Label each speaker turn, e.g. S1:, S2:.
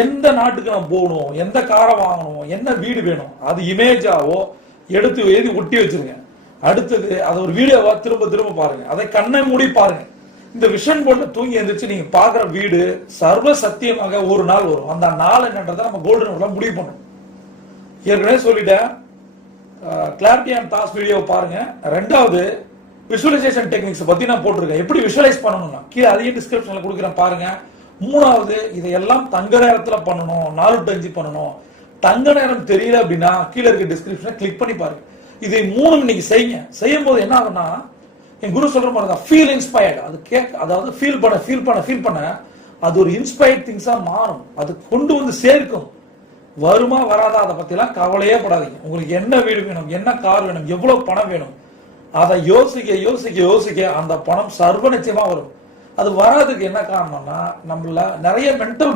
S1: எந்த நாட்டுக்கு நான் போகணும் எந்த காரை வாங்கணும் என்ன வீடு வேணும் அது இமேஜாவோ எடுத்து எழுதி ஒட்டி வச்சிருங்க. அடுத்தது அதை ஒரு வீடியோவா திரும்ப திரும்ப பாருங்க. அதை கண்ணை மூடி பாருங்க. இந்த விஷன் போட்டு தூங்கி எழுந்திரிச்சு நீங்க பாக்குற வீடு சர்வ சத்தியமாக ஒரு நாள் வரும். அந்த நாள் என்னன்றதை நம்ம கோல்டன் முடிவு பண்ணணும். ஏற்கனவே சொல்லிட்டேன். கிளாரிட்டி அண்ட் தாஸ் வீடியோ பாருங்க. ரெண்டாவது விஷுவலைசேஷன் டெக்னிக்ஸ் பத்தி நான் போட்டிருக்கேன். எப்படி விஷுவலைஸ் பண்ணணும்னா கீழே அதையும் டிஸ்கிரிப்ஷன்ல கொடுக்குறேன் பாருங்க. மூணாவது இதையெல்லாம் தங்க நேரத்தில் பண்ணணும் நாலு டு அஞ்சு பண்ணணும். தங்க நேரம் தெரியல அப்படின்னா கீழே இருக்க டிஸ்கிரிப்ஷனை கிளிக் பண்ணி பாருங்க. இதை மூணும் இன்னைக்கு செய்யுங்க. செய்யும் போது என்ன ஆகும்னா என் குரு சொல்ற மாதிரி தான் ஃபீல் இன்ஸ்பயர்ட் அது கேட்க அதாவது ஃபீல் பண்ண ஃபீல் பண்ண ஃபீல் பண்ண அது ஒரு இன்ஸ்பயர்ட் திங்ஸாக மாறும். அது கொண்டு வந்து சேர்க்கும். வருமா வராதா அதை பற்றிலாம் கவலையே படாதீங்க. உங்களுக்கு என்ன வீடு வேணும் என்ன கார் வேணும் எவ்வளோ பணம் வேணும் அதை யோசிக்க யோசிக்க யோசிக்க அந்த பணம் சர்வ நிச்சயமாக வரும். அது வராதுக்கு என்ன காரணம்னா நம்மள நிறைய மென்டல்